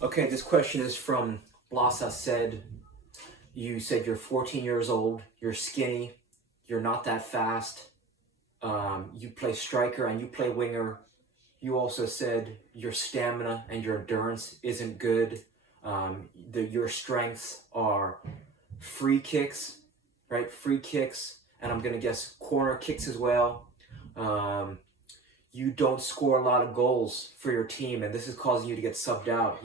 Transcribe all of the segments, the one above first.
Okay, this question is from Blasa said. You said you're 14 years old, you're skinny, you're not that fast, you play striker and you play winger. You also said your stamina and your endurance isn't good. Your strengths are free kicks, right? Free kicks, and I'm gonna guess corner kicks as well. Um, you don't score a lot of goals for your team, and this is causing you to get subbed out.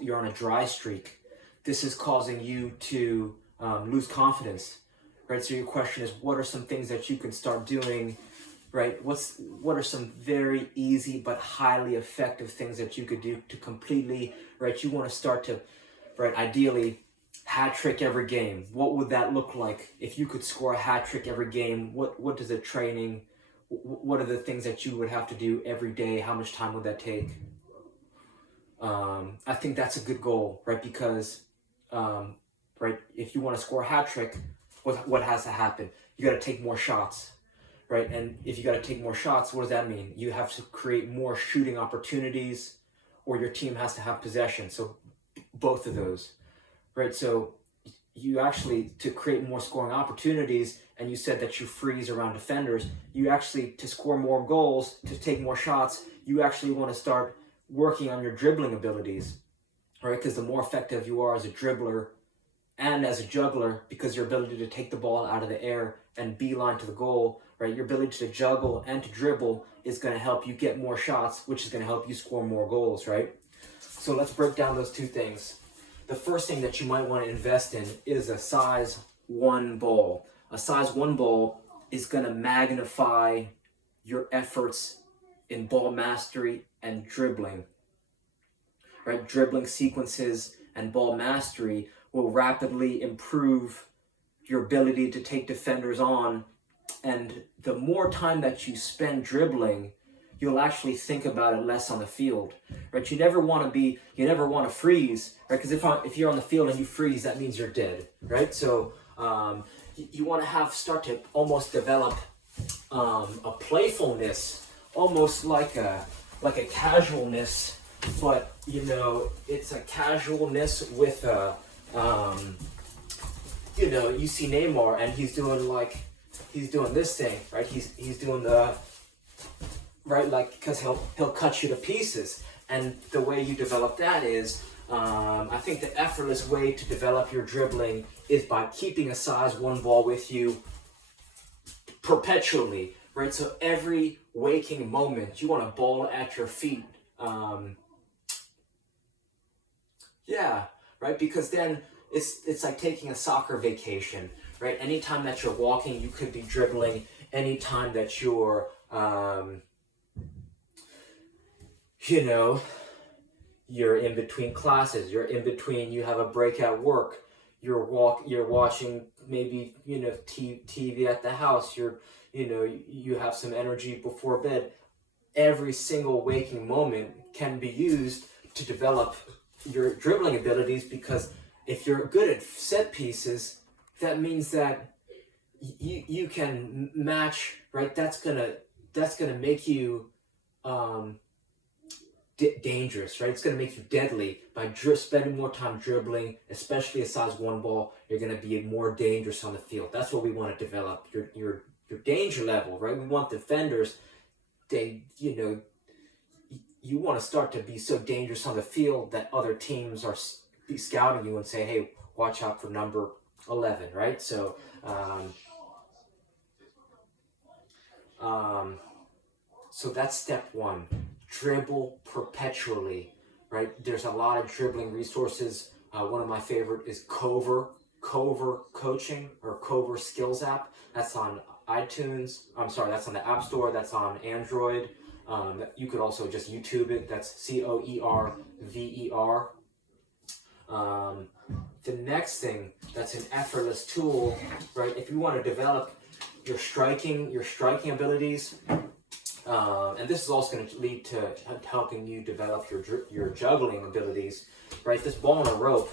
You're on a dry streak. This is causing you to lose confidence, right? So your question is, what are some things that you can start doing, right? What are some very easy but highly effective things that you could do to completely, right? You want to start to, right? Ideally, hat trick every game. What would that look like if you could score a hat trick every game? What does the training? What are the things that you would have to do every day? How much time would that take? I think that's a good goal, right? Because, right, if you want to score a hat trick, what has to happen? You got to take more shots, right? And if you got to take more shots, what does that mean? You have to create more shooting opportunities, or your team has to have possession. So both of those, right? So you actually, to create more scoring opportunities, and you said that you freeze around defenders, you actually, to score more goals, to take more shots, you actually want to start working on your dribbling abilities, right? Because the more effective you are as a dribbler and as a juggler, because your ability to take the ball out of the air and beeline to the goal, right? Your ability to juggle and to dribble is going to help you get more shots, which is going to help you score more goals, right? So let's break down those two things. The first thing that you might want to invest in is a size 1 ball. A size 1 ball is going to magnify your efforts in ball mastery and dribbling, right? Dribbling sequences and ball mastery will rapidly improve your ability to take defenders on. And the more time that you spend dribbling, you'll actually think about it less on the field, right? You never want to freeze, right? Because if you're on the field and you freeze, that means you're dead, right? So you want to start to almost develop a playfulness, almost like a casualness, but it's a casualness with a you see Neymar and he's doing this thing, right? He's doing the right, like, because he'll cut you to pieces. And the way you develop that is, I think the effortless way to develop your dribbling is by keeping a size 1 ball with you perpetually, right? So every waking moment, you want a ball at your feet. Right? Because then it's like taking a soccer vacation, right? Anytime that you're walking, you could be dribbling. Anytime that you're you're in between classes, you have a break at work, you're watching maybe, TV at the house, you have some energy before bed. Every single waking moment can be used to develop your dribbling abilities, because if you're good at set pieces, that means that you can match, right? That's gonna make you dangerous, right? It's going to make you deadly by spending more time dribbling, especially a size 1 ball. You're going to be more dangerous on the field. That's what we want to develop, your danger level, right? We want defenders, you want to start to be so dangerous on the field that other teams are scouting you and say, hey, watch out for number 11, right? So so that's step 1. Dribble perpetually, right? There's a lot of dribbling resources. One of my favorite is Cover Coaching, or Cover Skills app. That's on iTunes. That's on the App Store. That's on Android. You could also just YouTube it. That's COERVER. The next thing that's an effortless tool, right? If you want to develop your striking abilities, and this is also going to lead to helping you develop your juggling abilities, right? This ball and a rope,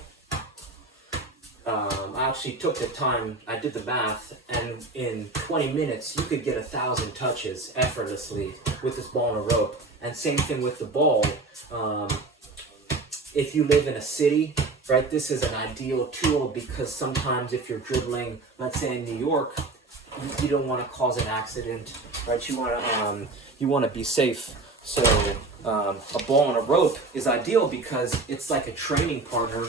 I actually took the time, I did the math, and in 20 minutes, you could get 1,000 touches effortlessly with this ball and a rope. And same thing with the ball. if you live in a city, right, this is an ideal tool because sometimes if you're dribbling, let's say in New York, you don't want to cause an accident, right? You want to be safe. So a ball and a rope is ideal because it's like a training partner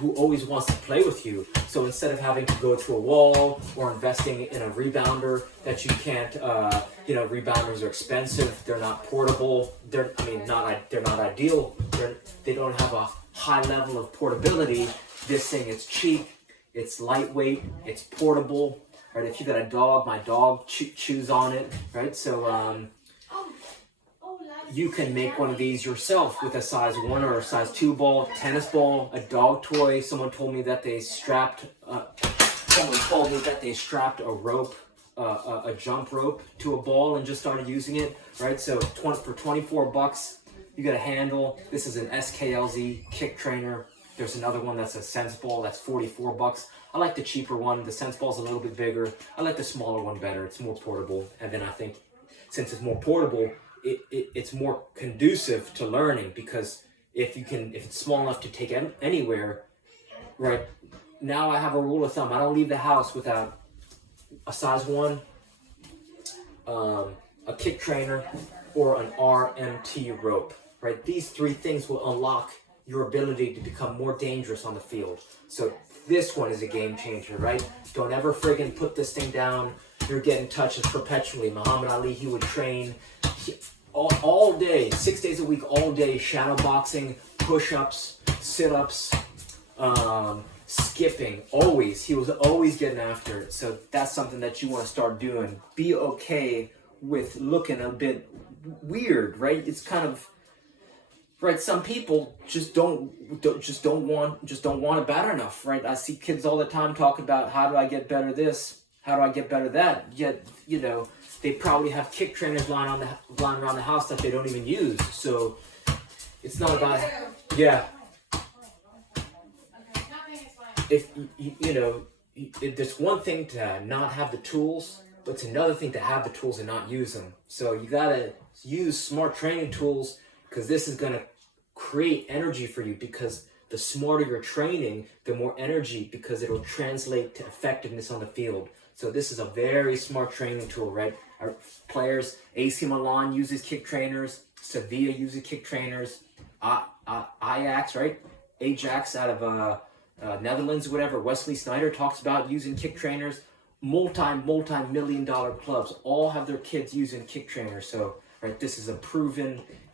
who always wants to play with you. So instead of having to go to a wall or investing in a rebounder that you can't, rebounders are expensive. They're not portable. They're not ideal. They don't have a high level of portability. This thing is cheap. It's lightweight. It's portable. Right? If you got a dog, my dog chews on it. Right? So you can make one of these yourself with a size 1 or a size 2 ball, tennis ball, a dog toy. Someone told me that they strapped a rope, a jump rope to a ball and just started using it. Right? So for $24, you get a handle. This is an SKLZ kick trainer. There's another one that's a sense ball that's $44. I like the cheaper one. The sense ball's a little bit bigger. I like the smaller one better. It's more portable. And then I think since it's more portable, it's more conducive to learning because if it's small enough to take anywhere, right? Now I have a rule of thumb. I don't leave the house without a size 1, a kick trainer, or an RMT rope, right? These 3 things will unlock your ability to become more dangerous on the field. So this one is a game changer, right? Don't ever friggin' put this thing down. You're getting touches perpetually. Muhammad Ali, he would train all day, 6 days a week, all day, shadow boxing, push-ups, sit-ups, skipping, always. He was always getting after it. So that's something that you want to start doing. Be okay with looking a bit weird, right? It's kind of, right, some people just don't want it bad enough, right? I see kids all the time talk about how do I get better this, how do I get better that, yet, they probably have kick trainers lying around the house that they don't even use. So it's not about, yeah. If there's one thing to not have the tools, but it's another thing to have the tools and not use them. So you gotta use smart training tools because this is gonna create energy for you because the smarter you're training, the more energy because it'll translate to effectiveness on the field. So this is a very smart training tool, right? Our players, AC Milan uses kick trainers, Sevilla uses kick trainers, Ajax, right? Ajax out of Netherlands, whatever. Wesley Sneijder talks about using kick trainers. Multi-million-dollar clubs all have their kids using kick trainers. So, right, this is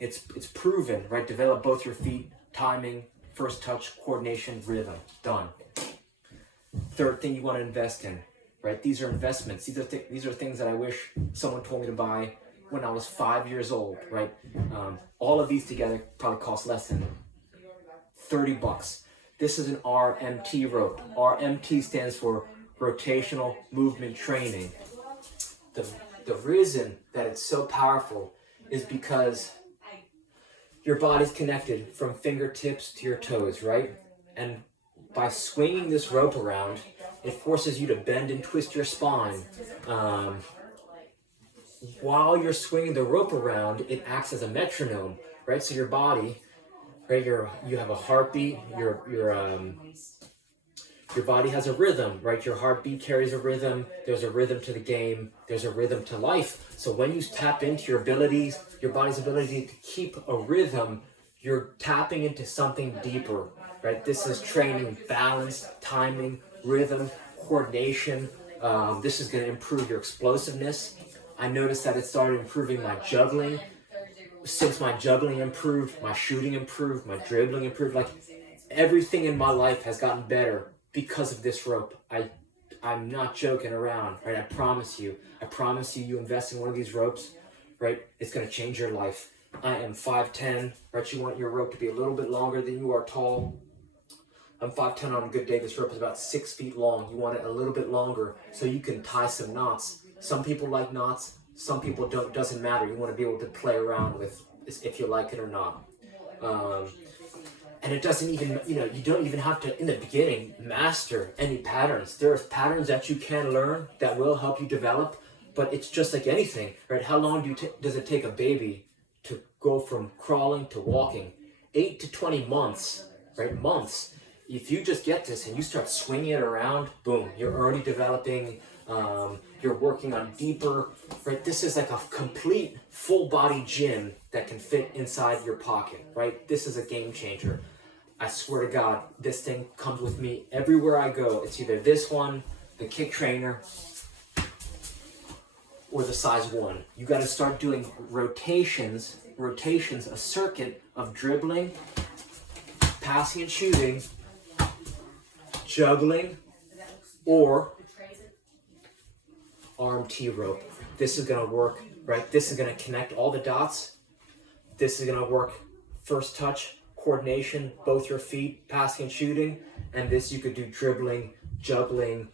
it's proven, right? Develop both your feet, timing, first touch, coordination, rhythm. Done. Third thing you want to invest in, right? These are investments. These are things that I wish someone told me to buy when I was 5 years old, right? All of these together probably cost less than $30. This is an RMT rope. RMT stands for rotational movement training. The reason that it's so powerful is because your body's connected from fingertips to your toes, right? And by swinging this rope around, it forces you to bend and twist your spine. While you're swinging the rope around, it acts as a metronome, right? So your body, right? You have a heartbeat. Your body has a rhythm, right? Your heartbeat carries a rhythm. There's a rhythm to the game. There's a rhythm to life. So when you tap into your abilities, your body's ability to keep a rhythm, you're tapping into something deeper, right? This is training balance, timing, rhythm, coordination. This is going to improve your explosiveness. I noticed that it started improving my juggling. Since my juggling improved, my shooting improved, my dribbling improved. Like everything in my life has gotten better because of this rope. I'm not joking around, right? I promise you, you invest in one of these ropes, right? It's going to change your life. I am 5'10", right? You want your rope to be a little bit longer than you are tall. I'm 5'10" on a good day. This rope is about 6 feet long. You want it a little bit longer so you can tie some knots. Some people like knots. Some people don't. Doesn't matter. You want to be able to play around with if you like it or not. And it doesn't even, you don't even have to, in the beginning, master any patterns. There are patterns that you can learn that will help you develop, but it's just like anything, right? How long does it take a baby to go from crawling to walking? 8 to 20 months, right? Months. If you just get this and you start swinging it around, boom, you're already developing, you're working on deeper, right? This is like a complete full body gym that can fit inside your pocket, right? This is a game changer. I swear to God, this thing comes with me everywhere I go. It's either this one, the kick trainer, or the size 1. You got to start doing rotations, a circuit of dribbling, passing and shooting, juggling, or arm T rope. This is going to work, right? This is going to connect all the dots. This is going to work first touch, coordination, both your feet, passing and shooting. And this you could do dribbling, juggling,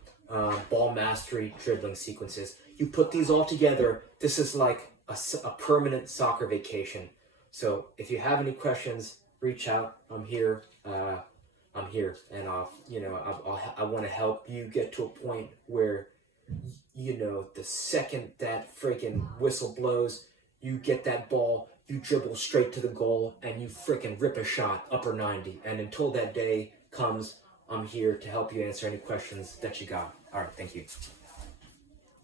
ball mastery, dribbling sequences. You put these all together, this is like a permanent soccer vacation. So if you have any questions, reach out. I'm here. And I want to help you get to a point where, the second that freaking whistle blows, you get that ball, you dribble straight to the goal, and you freaking rip a shot upper 90. And until that day comes, I'm here to help you answer any questions that you got. All right, thank you.